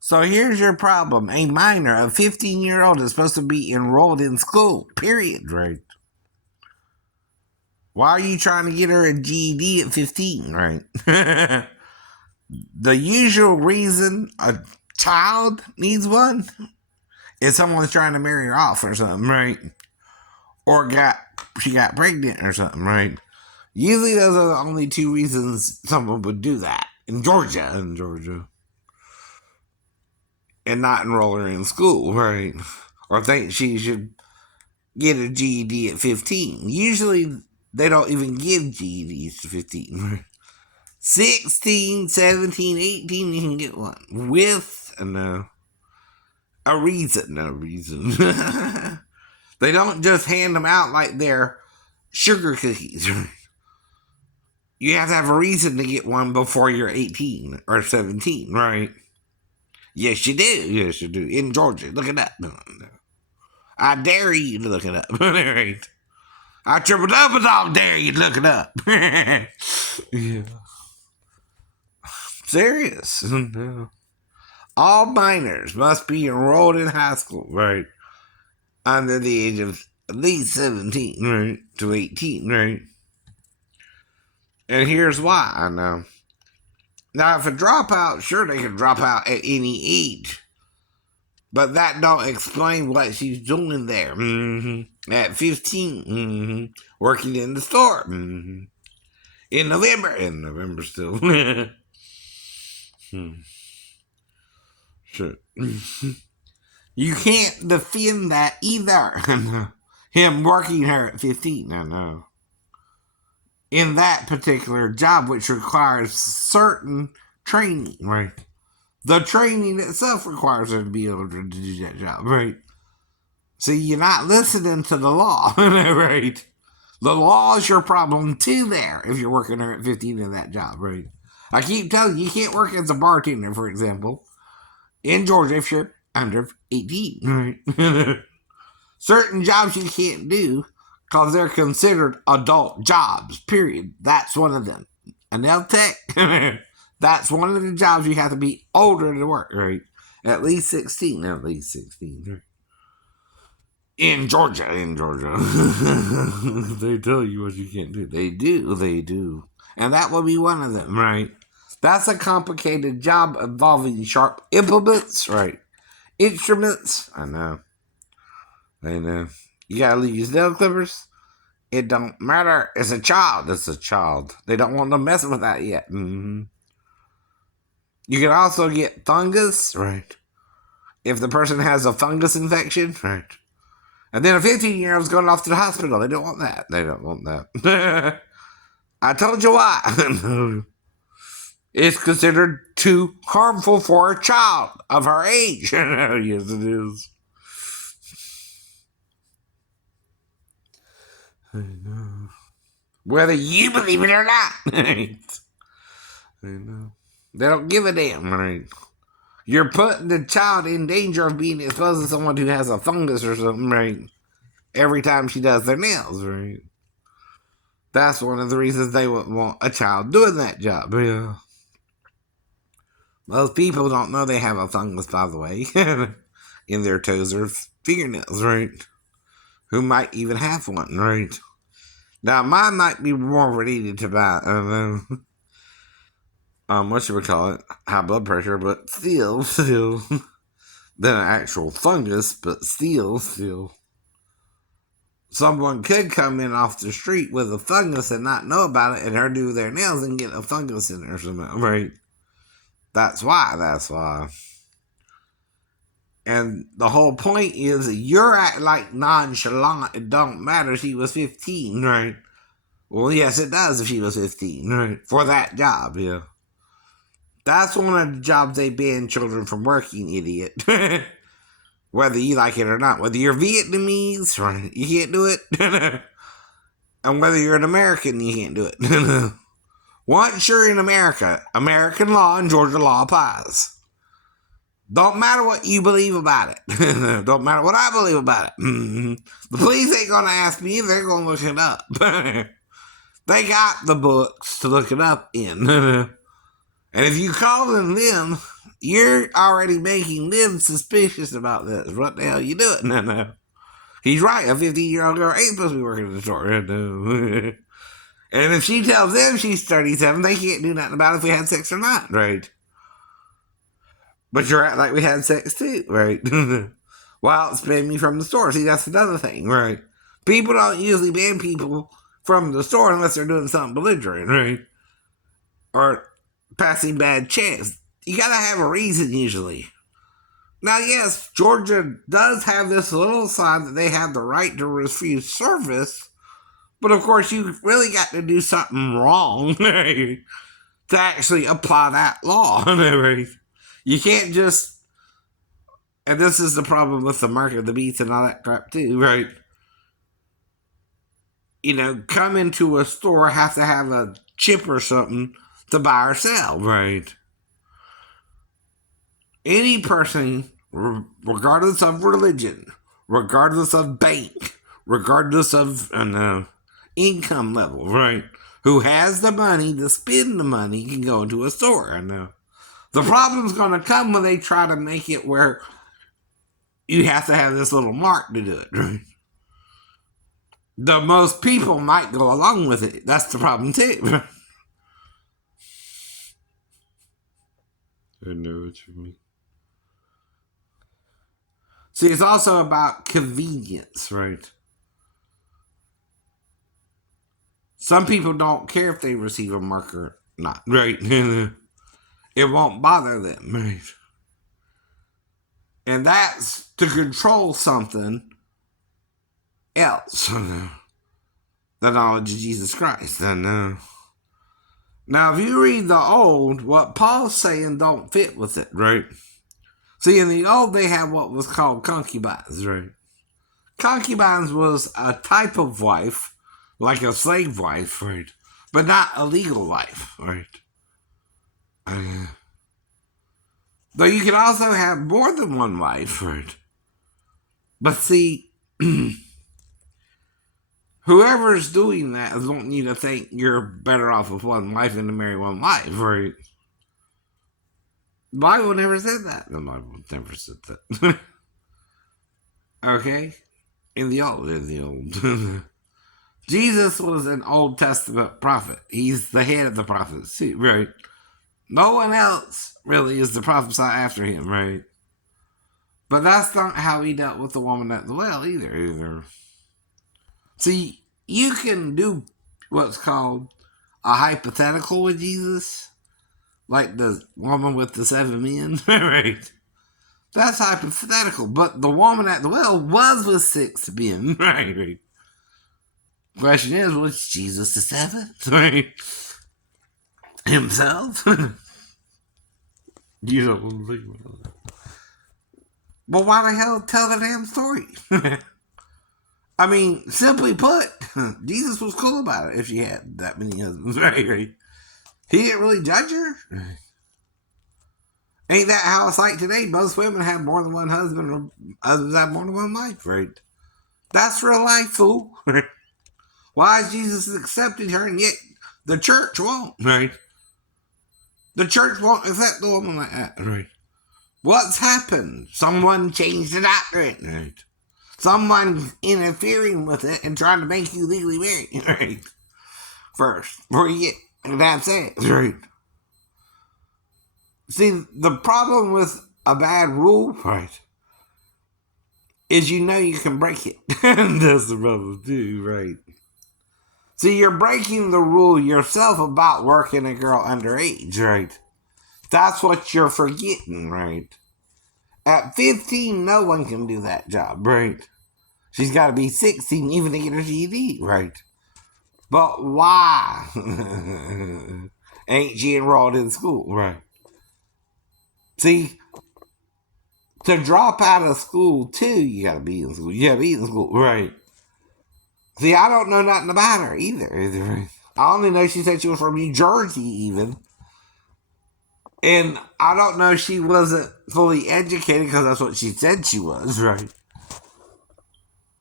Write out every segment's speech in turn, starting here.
So here's your problem. A minor, a 15-year-old, is supposed to be enrolled in school, period, right? Why are you trying to get her a GED at 15, right? The usual reason a child needs one is someone's trying to marry her off or something, right? Or she got pregnant or something, right? Usually those are the only two reasons someone would do that in Georgia. And not enroll her in school, right? Or think she should get a GED at 15. Usually they don't even give GEDs to 15, right? 16, 17, 18, you can get one with a reason. No reason. They don't just hand them out like they're sugar cookies. You have to have a reason to get one before you're 18 or 17, right? Yes, you do. Yes, you do. In Georgia. Look it up. No. I dare you to look it up. Right. I triple double dog dare you to look it up. Yeah. Serious. No. All minors must be enrolled in high school, right? Under the age of at least 17, right? To 18, right? And here's why, I know. Now, if a dropout, sure, they can drop out at any age. But that don't explain what she's doing there. Mm-hmm. At 15, working in the store. Mm-hmm. In November still. Sure. You can't defend that either. Him working her at 15, I know. In that particular job, which requires certain training, right? The training itself requires her to be able to do that job, right? See, you're not listening to the law, right? The law is your problem too there if you're working her at 15 in that job, right? I keep telling you can't work as a bartender, for example, in Georgia if you're under 18, right? Certain jobs you can't do because they're considered adult jobs, period. That's one of them. A nail tech, that's one of the jobs you have to be older to work, right? At least 16, right? In Georgia. They tell you what you can't do. They do. And that will be one of them, right? That's a complicated job involving sharp implements, right? Instruments. I know. You gotta use nail clippers. It don't matter. It's a child. They don't want to mess with that yet. Mm-hmm. You can also get fungus, right? If the person has a fungus infection, right? And then a 15-year-old's going off to the hospital. They don't want that. I told you why. It's considered too harmful for a child of her age. Yes, it is. I know. Whether you believe it or not. I know. They don't give a damn, right? You're putting the child in danger of being exposed to someone who has a fungus or something, right? Every time she does their nails, right? That's one of the reasons they wouldn't want a child doing that job. Yeah. Most people don't know they have a fungus, by the way, in their toes or fingernails, right? Who might even have one, right? Now, mine might be more related to that, what should we call it? High blood pressure, but still, than an actual fungus, but still. Someone could come in off the street with a fungus and not know about it and her do their nails and get a fungus in it or something, right? That's why. And the whole point is you're acting like nonchalant. It don't matter. She was 15, right? Well, yes, it does if she was 15, right? For that job, yeah. That's one of the jobs they ban children from working, idiot. Whether you like it or not. Whether you're Vietnamese, right? You can't do it. And whether you're an American, you can't do it. Once you're in America, American law and Georgia law applies. Don't matter what you believe about it. Don't matter what I believe about it. The police ain't going to ask me. They're going to look it up. They got the books to look it up in. And if you call them, You're already making them suspicious about this. What the hell you doing? No. He's right. A 15-year-old girl ain't supposed to be working at the store. No. And if she tells them she's 37, they can't do nothing about if we had sex or not, right? But you're acting like we had sex too, right? While it's banned me from the store. See, that's another thing, right? People don't usually ban people from the store unless they're doing something belligerent, right? Or passing bad checks. You gotta have a reason usually. Now, yes, Georgia does have this little sign that they have the right to refuse service, but of course, you really got to do something wrong to actually apply that law. You can't just, and this is the problem with the mark of the beast and all that crap too, right? Come into a store, have to have a chip or something to buy or sell, right? Any person, regardless of religion, regardless of bank, regardless of income level, right, who has the money to spend the money can go into a store. I know. The problem's going to come when they try to make it where you have to have this little mark to do it, right? The most people might go along with it. That's the problem too. I know what you mean. See, it's also about convenience, right? Some people don't care if they receive a mark or not, right? It won't bother them, right? And that's to control something else. The knowledge of Jesus Christ. Now, if you read the Old, what Paul's saying don't fit with it, right? See, in the Old, they had what was called concubines, right? Concubines was a type of wife, like a slave wife, right? But not a legal wife, right? Though you can also have more than one wife, right? But see, whoever's doing that is wanting you to think you're better off with one wife than to marry one wife, right? The Bible never said that. The Bible never said that. Okay? In the Old. Jesus was an Old Testament prophet. He's the head of the prophets, right? No one else really is to prophesy after him, right? But that's not how he dealt with the woman at the well either. See, you can do what's called a hypothetical with Jesus, like the woman with the 7 men, right? That's hypothetical, but the woman at the well was with 6 men, right? Question is, was Jesus the 7th, right? Himself? You don't believe it. Well, why the hell tell the damn story? I mean, simply put, Jesus was cool about it if she had that many husbands, right? He didn't really judge her. Ain't that how it's like today? Most women have more than one husband, or husbands have more than one wife, right? That's real life, fool. Why is Jesus accepting her and yet the church won't, right? The church won't accept the woman like that, right? What's happened? Someone changed the doctrine, right? Someone interfering with it and trying to make you legally married, right? First, before you get that sex, right? See, the problem with a bad rule, right, is you can break it. That's the problem too, right? See, you're breaking the rule yourself about working a girl underage, right? That's what you're forgetting, right? At 15, no one can do that job, right? She's got to be 16 even to get her GED, right? But why ain't she enrolled in school, right? See, to drop out of school, too, you got to be in school. You got to be in school, right? See, I don't know nothing about her either. I only know she said she was from New Jersey, even. And I don't know she wasn't fully educated because that's what she said she was, right?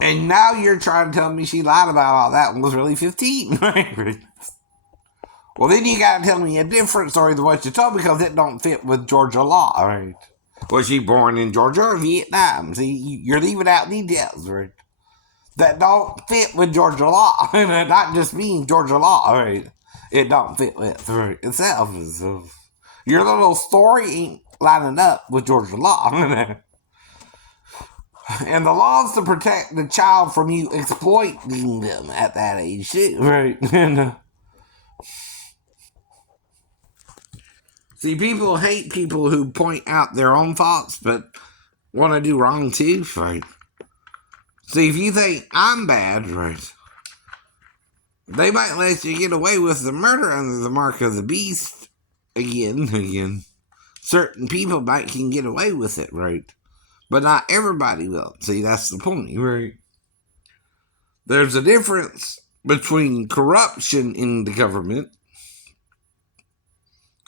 And now you're trying to tell me she lied about all that and was really 15, right? Well, then you gotta tell me a different story than what you told me because it don't fit with Georgia law, right? Was she born in Georgia or Vietnam? See, you're leaving out details, right? That don't fit with Georgia law. Not just mean Georgia law, right? It don't fit with right, itself. So your little story ain't lining up with Georgia law. And the laws to protect the child from you exploiting them at that age, too, right? See, people hate people who point out their own faults, but want to do wrong too, right? See, if you think I'm bad, right, they might let you get away with the murder under the mark of the beast again. Certain people might can get away with it, right? But not everybody will. See, that's the point, right? There's a difference between corruption in the government,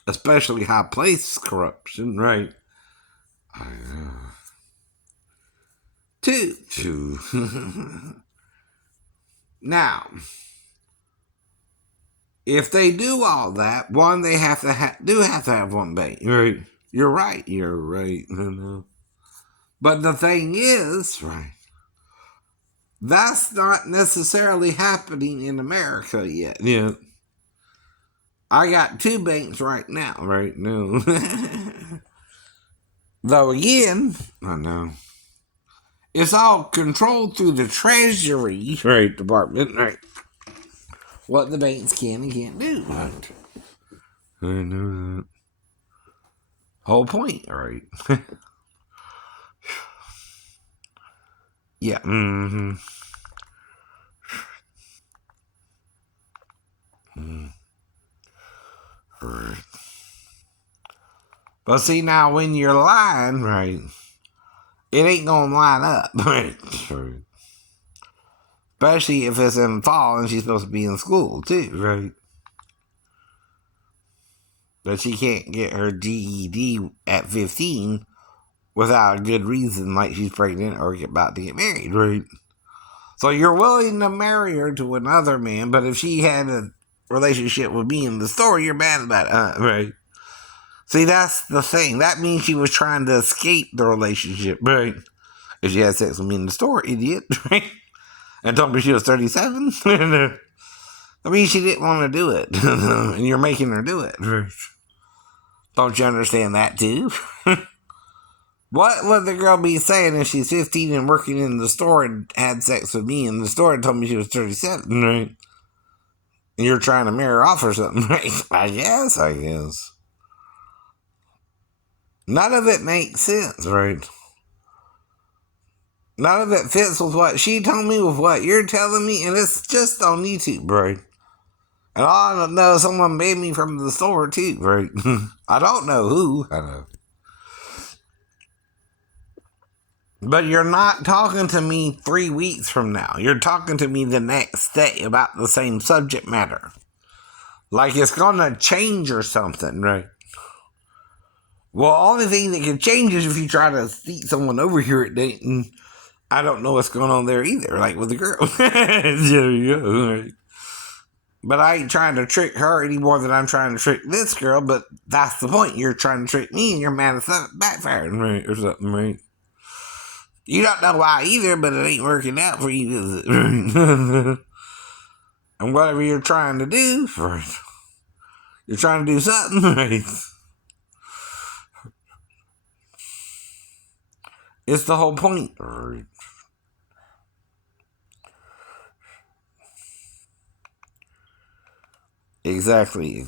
especially high place corruption, right? Two. Now, if they do all that, one, they have to have to have one bank, right? You're right. But the thing is, right, that's not necessarily happening in America yet. Yeah. I got two banks right now, right? No. Though again, I know. It's all controlled through the Treasury, right, Department, right? What the banks can and can't do, right? I know that. Whole point, right? Yeah. Mm-hmm. Right. But see, now when you're lying, right, it ain't gonna line up, right? Especially if it's in fall and she's supposed to be in school too, right? But she can't get her GED at 15 without a good reason, like she's pregnant or about to get married, right? So you're willing to marry her to another man, but if she had a relationship with me in the store, you're mad about it, right? See, that's the thing. That means she was trying to escape the relationship, right? If she had sex with me in the store, idiot, right? And told me she was 37. I mean, she didn't want to do it, and you're making her do it. Don't you understand that too? What would the girl be saying if she's 15 and working in the store and had sex with me in the store and told me she was 37, right? And you're trying to marry her off or something, right? I guess. None of it makes sense, right? None of it fits with what she told me, with what you're telling me, and it's just on YouTube, right? And all I know is someone made me from the store, too, right? I don't know who. I know. But you're not talking to me 3 weeks from now. You're talking to me the next day about the same subject matter. Like it's gonna change or something, right? Well, only thing that can change is if you try to seek someone over here at Dayton. I don't know what's going on there either, like with the girl. There you go. Right? But I ain't trying to trick her any more than I'm trying to trick this girl, but that's the point. You're trying to trick me and you're mad at something backfiring, right? Or something, right? You don't know why either, but it ain't working out for you, is it? And whatever you're trying to do, you're trying to do something, right? It's the whole point, right? Exactly.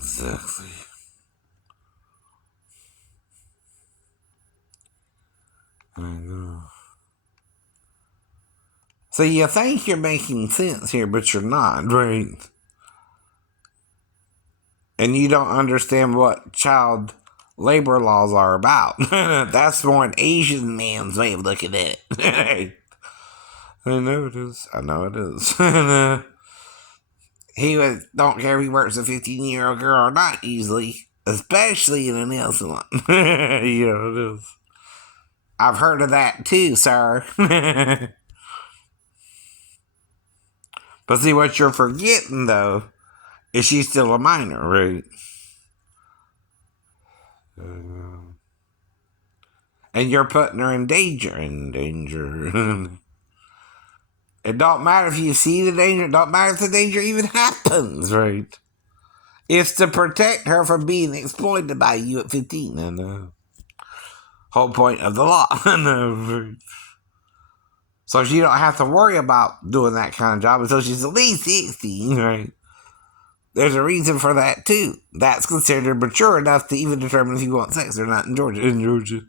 I know. So you think you're making sense here, but you're not, right? And you don't understand what child labor laws are about. That's more an Asian man's way of looking at it. I know it is. He don't care if he works a 15-year-old girl or not, easily, especially in a nail salon. You know it is. I've heard of that too, sir. But see, what you're forgetting though Is she still a minor, right? And you're putting her in danger. It don't matter if you see the danger. It don't matter if the danger even happens, right? It's to protect her from being exploited by you at 15. And the whole point of the law. So she don't have to worry about doing that kind of job until she's at least 16, right? There's a reason for that, too. That's considered mature enough to even determine if you want sex or not in Georgia.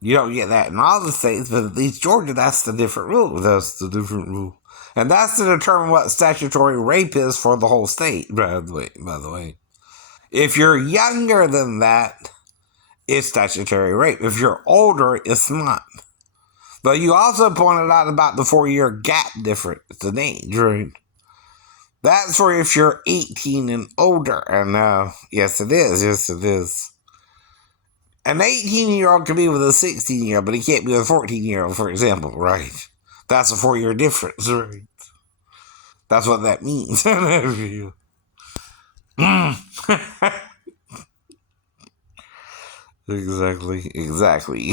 You don't get that in all the states, but at least Georgia, that's the different rule. That's the different rule. And that's to determine what statutory rape is for the whole state, by the way. If you're younger than that, it's statutory rape. If you're older, it's not. But you also pointed out about the 4-year gap difference in age, right? That's for if you're 18 and older. And yes, it is. Yes, it is. An 18-year-old can be with a 16-year-old, but he can't be with a 14-year-old, for example, right? That's a 4-year difference, right? That's what that means. Exactly.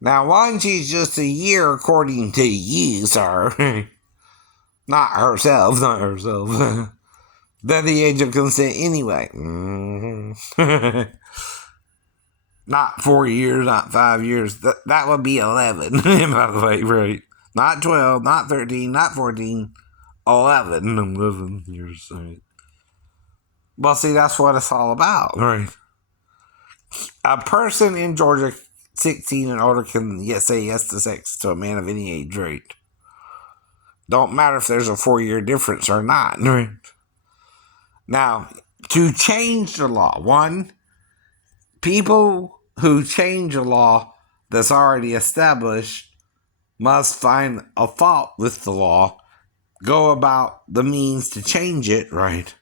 Now, once she's just a year, according to you, sir, not herself, then the age of consent anyway. Not 4 years, not 5 years. That would be 11, by the way, right? Not 12, not 13, not 14, 11 years. Right? Well, see, that's what it's all about, right? A person in Georgia 16 and older can say yes to sex to a man of any age, right? Don't matter if there's a 4-year difference or not, right? Now, to change the law, one, people who change a law that's already established must find a fault with the law, go about the means to change it, right?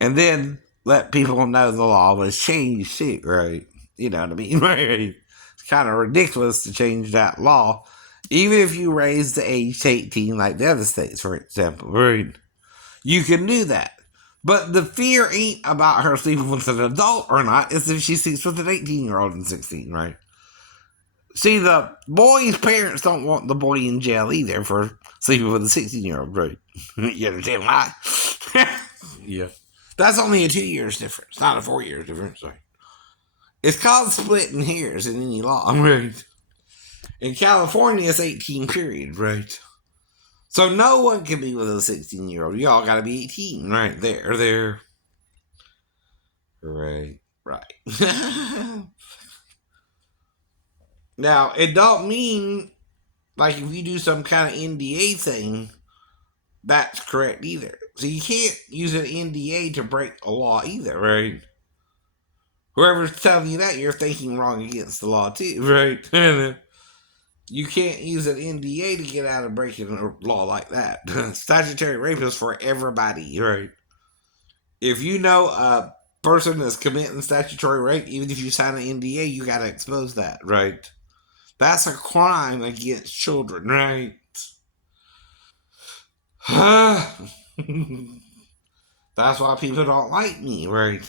And then let people know the law was changed too, right? You know what I mean? Right? It's kind of ridiculous to change that law, even if you raise the age to 18 like the other states, for example, right? You can do that. But the fear ain't about her sleeping with an adult or not. It's if she sleeps with an 18-year-old and 16, right? See, the boy's parents don't want the boy in jail either for sleeping with a 16-year-old, right? You understand why? Yeah. That's only a 2 years difference, not a 4 years difference, sorry. It's called splitting hairs in any law, right? In California, it's 18, period, right? So no one can be with a 16-year-old. You all gotta be 18, right? There. Right. Now, it don't mean, like, if you do some kind of NDA thing, that's correct either. So you can't use an NDA to break a law either, right? Whoever's telling you that, you're thinking wrong against the law too, right? You can't use an NDA to get out of breaking a law like that. Statutory rape is for everybody, right? If you know a person that's committing statutory rape, even if you sign an NDA, you gotta expose that, right? That's a crime against children, right? That's why people don't like me, right?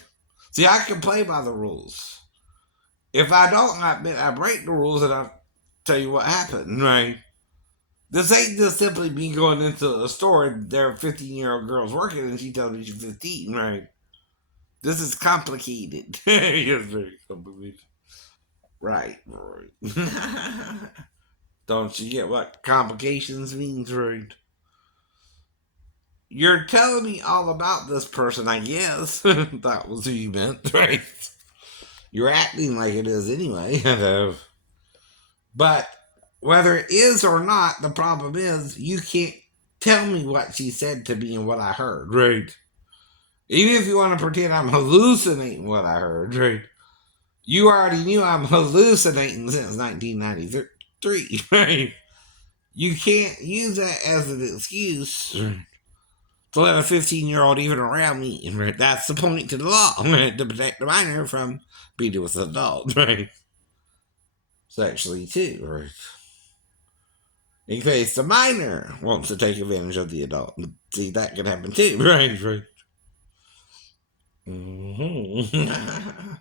See, I can play by the rules. If I don't, I break the rules and I tell you what happened, right? This ain't just simply me going into a store and there are 15-year-old girls working and she tells me she's 15, right? This is complicated. It's very complicated. Right. Don't you get what complications means, right? You're telling me all about this person, I guess. That was who you meant, right? You're acting like it is anyway. But whether it is or not, the problem is you can't tell me what she said to me and what I heard, right? Even if you want to pretend I'm hallucinating what I heard, right? You already knew I'm hallucinating since 1993, right? You can't use that as an excuse to let a 15-year-old even around me, right? That's the point to the law, right? To protect the minor from being with an adult, right? Sexually, too, right? in case the minor wants to take advantage of the adult. See, that could happen too. Right, right. Mm-hmm.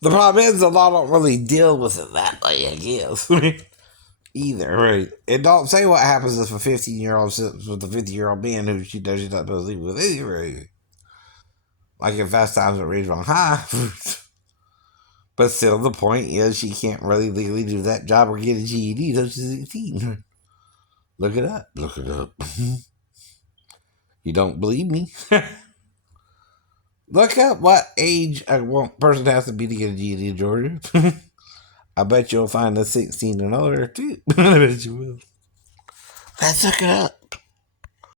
The problem is the law don't really deal with it that way, I guess. Either, right? It don't say what happens if a 15-year-old sits with a 50-year-old man who she knows she's not supposed to sleep with anyway. Like if Fast Times at Ridgemont High. But still, the point is she can't really legally do that job or get a GED until she's 18. Look it up. Look it up. You don't believe me? Look up what age a person has to be to get a GED in Georgia. I bet you'll find a 16 and older too. I bet you will. Let's look it up.